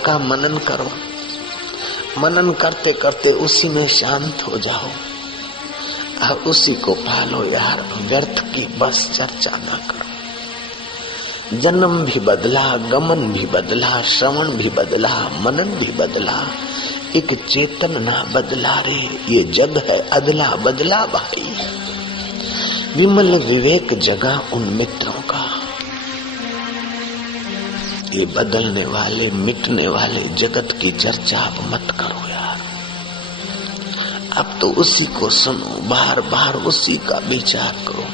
का मनन करो। मनन करते करते उसी में शांत हो जाओ और उसी को पालो यार। व्यर्थ की बस चर्चा ना करो। जन्म भी बदला, गमन भी बदला, श्रवण भी बदला, मनन भी बदला, एक चेतन ना बदला रे। ये जग है अदला बदला भाई। विमल विवेक जगा उन मित्रों का। ये बदलने वाले मिटने वाले जगत की चर्चा अब मत करो यार। अब तो उसी को सुनो, बार बार उसी का विचार करो,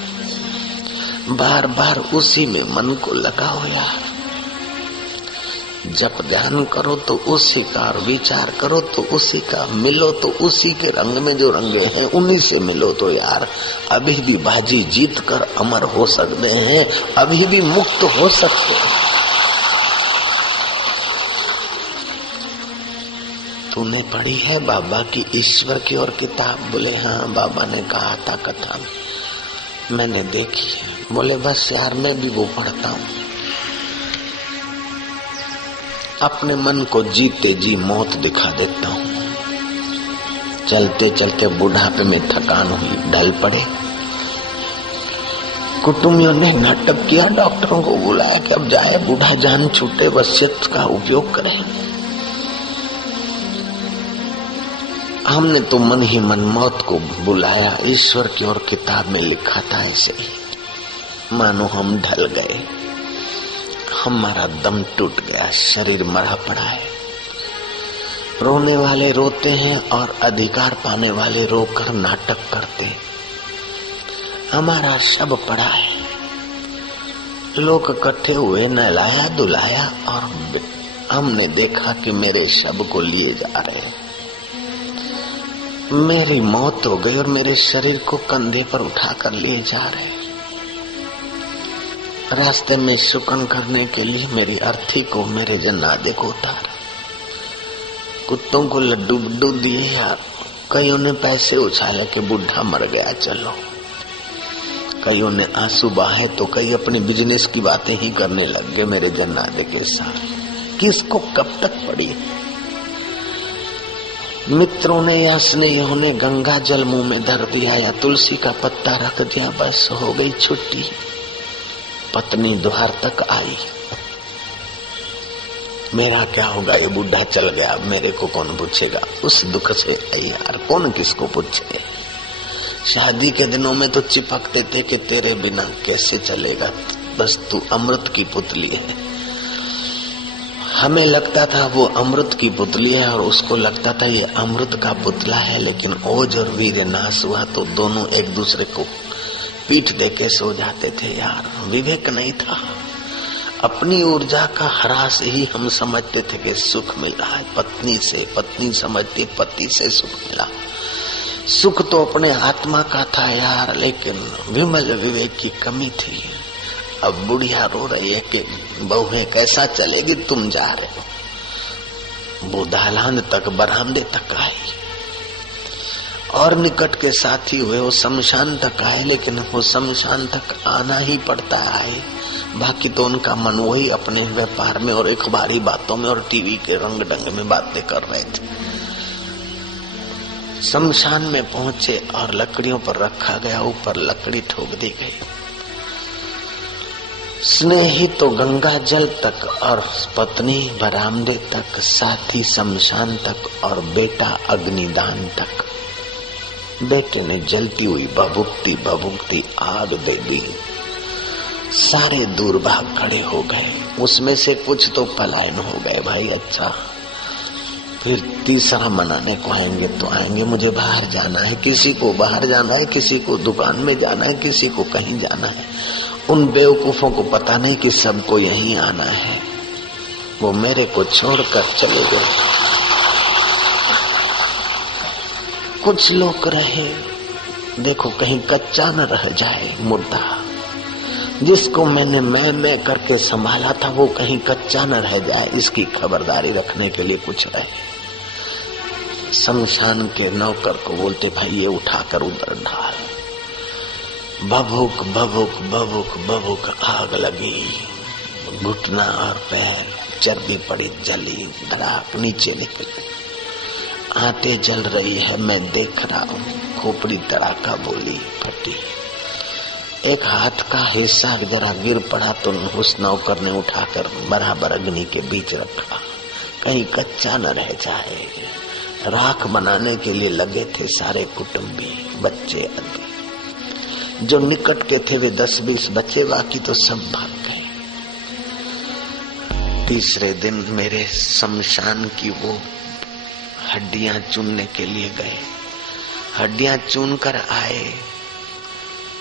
बार बार उसी में मन को लगाओ यार। जब ध्यान करो तो उसी का, और विचार करो तो उसी का, मिलो तो उसी के रंग में जो रंगे हैं उन्हीं से मिलो तो यार अभी भी बाजी जीत कर अमर हो सकते हैं, अभी भी मुक्त हो सकते हैं। तूने पढ़ी है बाबा की ईश्वर की और किताब? बोले हाँ, बाबा ने कहा था कथा में, मैंने देखी है। बोले बस यार मैं भी वो पढ़ता हूँ। अपने मन को जीते जी मौत दिखा देता हूँ। चलते चलते बुढ़ापे में थकान हुई, ढल पड़े। कुटुंबियों ने नाटक किया, डॉक्टरों को बुलाया कि अब जाए, बूढ़ा जान छूटे, वसीयत का उपयोग करें। हमने तो मन ही मन मौत को बुलाया। ईश्वर की और किताब में लिखा था ऐसे ही। मानो हम ढल गए, हमारा दम टूट गया, शरीर मरा पड़ा है। रोने वाले रोते हैं और अधिकार पाने वाले रोकर नाटक करते। हमारा शव पड़ा है, लोग इकट्ठे हुए, नहलाया धुलाया और हमने देखा कि मेरे शव को लिए जा रहे हैं। मेरी मौत हो गई और मेरे शरीर को कंधे पर उठाकर ले जा रहे। रास्ते में शुकन करने के लिए मेरी अर्थी को, मेरे जनादे को उतारा। कुत्तों को लड्डू बुड्डू दिए यार। कईयों ने पैसे उछाले कि बुढ़ा मर गया चलो। कईयों ने आंसू बहाए तो कई अपने बिजनेस की बातें ही करने लग गए मेरे जनादे के साथ। किसको कब तक पड़ी? मित्रों ने या स्नेहियों ने गंगा जल मुंह में धर दिया या तुलसी का पत्ता रख दिया, बस हो गई छुट्टी। पत्नी द्वार तक आई। मेरा क्या होगा, ये बुढ़ा चल गया, अब मेरे को कौन पूछेगा? उस दुख से यार कौन किसको पूछे। शादी के दिनों में तो चिपकते थे कि तेरे बिना कैसे चलेगा, बस तू अमृत की पुतली है। हमें लगता था वो अमृत की पुतली है और उसको लगता था ये अमृत का पुतला है। लेकिन ओज और वीर नाश हुआ तो दोनों एक दूसरे को पीठ देके सो जाते थे यार। विवेक नहीं था। अपनी ऊर्जा का ह्रास ही हम समझते थे कि सुख मिल रहा है पत्नी से, पत्नी समझती पति से सुख मिला। सुख तो अपने आत्मा का था यार, लेकिन विमल विवेक की कमी थी। अब बुढ़िया रो रही है कि बहुएं कैसा चलेगी, तुम जा रहे हो। वो दालान तक, बरामदे तक आई और निकट के साथी हुए वो शमशान तक आए। लेकिन वो शमशान तक आना ही पड़ता है, बाकी तो उनका मन वही अपने व्यापार में और अखबारी बातों में और टीवी के रंग ढंग में बातें कर रहे थे। शमशान में पहुंचे और लकड़ियों पर रखा गया, ऊपर लकड़ी ठोक दी गई। स्नेही तो गंगा जल तक और पत्नी बरामदे तक, साथी शमशान तक और बेटा अग्निदान तक। बेटे ने जलती हुई भभूकती आग दे दी। सारे दूर भाग खड़े हो गए, उसमें से कुछ तो पलायन हो गए। भाई अच्छा, फिर तीसरा मनाने को आएंगे तो आएंगे, मुझे बाहर जाना है। किसी को बाहर जाना है, किसी को दुकान में जाना है, किसी को कहीं जाना है। उन बेवकूफों को पता नहीं कि सबको यहीं आना है। वो मेरे को छोड़कर चले गए। कुछ लोग रहे, देखो कहीं कच्चा न रह जाए मुर्दा। जिसको मैंने मैं करके संभाला था वो कहीं कच्चा न रह जाए, इसकी खबरदारी रखने के लिए कुछ रहे। शमशान के नौकर को बोलते भाई ये उठाकर उधर डाल। भभूक भभूक भभूक भभूक आग लगी। घुटना और पैर चर्बी पड़ी जली, धड़ाक नीचे निकली, आंतें जल रही है, मैं देख रहा हूँ। खोपड़ी धड़ाका बोली, फटी। एक हाथ का हिस्सा जरा गिर पड़ा तो उस नौकर ने उठाकर बराबर अग्नि के बीच रखा, कहीं कच्चा न रह जाए। राख बनाने के लिए लगे थे सारे कुटुंबी, बच्चे आदि। जो निकट के थे वे 10-20 बचे, बाकी तो सब भाग गए। तीसरे दिन मेरे शमशान की वो हड्डियां चुनने के लिए गए। हड्डियां चुन कर आए।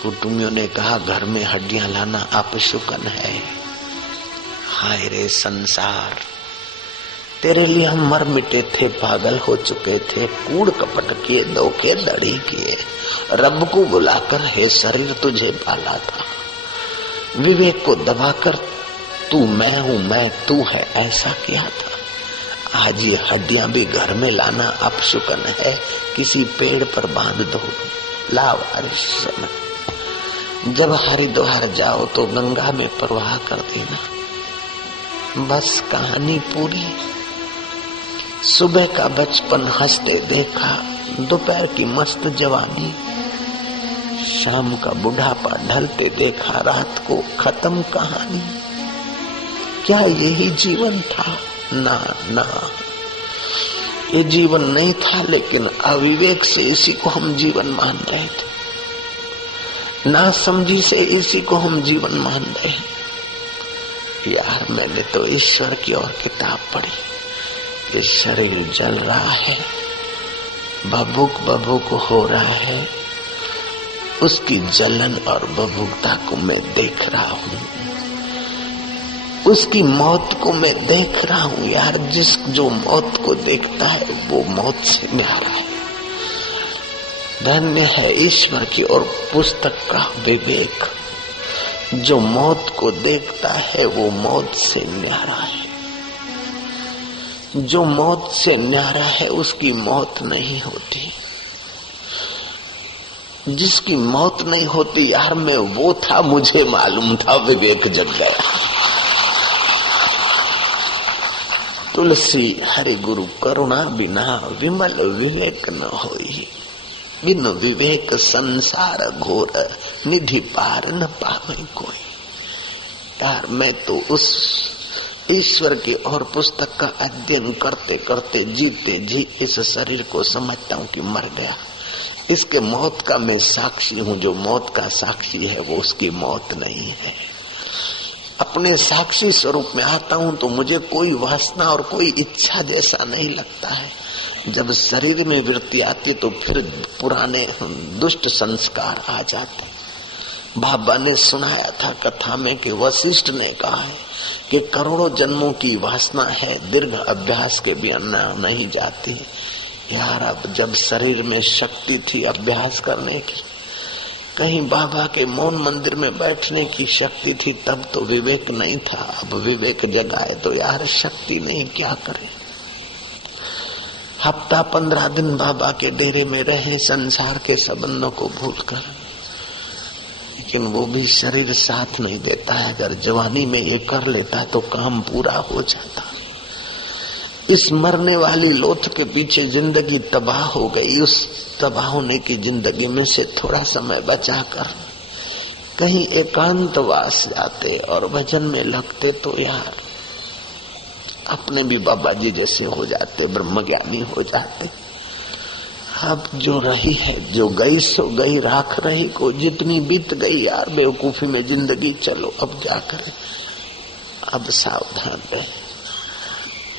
कुटुंबियों ने कहा घर में हड्डियां लाना अपशुकन है। हाय रे संसार, तेरे लिए हम मर मिटे थे, पागल हो चुके थे, कूड़ कपट किए, धोखे धड़ी किए, रब को बुलाकर हे शरीर तुझे पाला था। विवेक को दबाकर तू मैं हूं, मैं तू है, ऐसा किया था। आज ये हड्डियां भी घर में लाना अपशुकन है। किसी पेड़ पर बांध दो, लाओ समय। जब हरिद्वार जाओ तो गंगा में प्रवाह कर देना। बस कहानी पूरी। सुबह का बचपन हंसते देखा, दोपहर की मस्त जवानी, शाम का बुढ़ापा ढलते देखा, रात को खत्म कहानी। क्या यही जीवन था? ना ना, ये जीवन नहीं था, लेकिन अविवेक से इसी को हम जीवन मान रहे थे, ना समझी से इसी को हम जीवन मान रहे हैं। यार मैंने तो ईश्वर की और किताब पढ़ी कि शरीर जल रहा है, बबूक बबूक हो रहा है, उसकी जलन और बबूकता को मैं देख रहा हूँ, उसकी मौत को मैं देख रहा हूँ। यार जो मौत को देखता है वो मौत से न्यारा है। धन्य है ईश्वर की और पुस्तक का विवेक। जो मौत को देखता है वो मौत से न्यारा है। जो मौत से न्यारा है उसकी मौत नहीं होती। जिसकी मौत नहीं होती, यार मैं वो था, मुझे मालूम था, विवेक जग गया। तुलसी हरि गुरु करुणा बिना विमल विवेक न होई, बिन विवेक संसार घोर निधि पार न पावे कोई। यार मैं तो उस ईश्वर की और पुस्तक का अध्ययन करते करते जीते जी इस शरीर को समझता हूँ कि मर गया। इसके मौत का मैं साक्षी हूँ। जो मौत का साक्षी है वो उसकी मौत नहीं है। अपने साक्षी स्वरूप में आता हूँ तो मुझे कोई वासना और कोई इच्छा जैसा नहीं लगता है। जब शरीर में वृत्ति आती तो फिर पुराने दुष्ट संस्कार आ जाते। बाबा ने सुनाया था कथा में कि वशिष्ठ ने कहा है कि करोड़ों जन्मों की वासना है, दीर्घ अभ्यास के बिना नहीं जाती। यार अब जब शरीर में शक्ति थी अभ्यास करने की, कहीं बाबा के मौन मंदिर में बैठने की शक्ति थी, तब तो विवेक नहीं था। अब विवेक जगाए तो यार शक्ति नहीं, क्या करें। हफ्ता 15 दिन बाबा के डेरे में रहे संसार के संबंधों को भूलकर, लेकिन वो भी शरीर साथ नहीं देता है। अगर जवानी में ये कर लेता तो काम पूरा हो जाता। इस मरने वाली लोथ के पीछे जिंदगी तबाह हो गई। उस तबाह होने की जिंदगी में से थोड़ा समय बचाकर कहीं एकांतवास जाते और भजन में लगते तो यार अपने भी बाबा जी जैसे हो जाते, ब्रह्मज्ञानी हो जाते। अब जो रही है, जो गई सो गई, राख रही को जितनी बीत गई। यार बेवकूफी में जिंदगी चलो अब जाकर, अब सावधान रहे।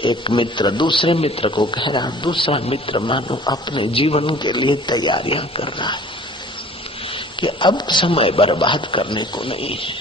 एक मित्र दूसरे मित्र को कह रहा, दूसरा मित्र मानो अपने जीवन के लिए तैयारियां कर रहा है कि अब समय बर्बाद करने को नहीं है।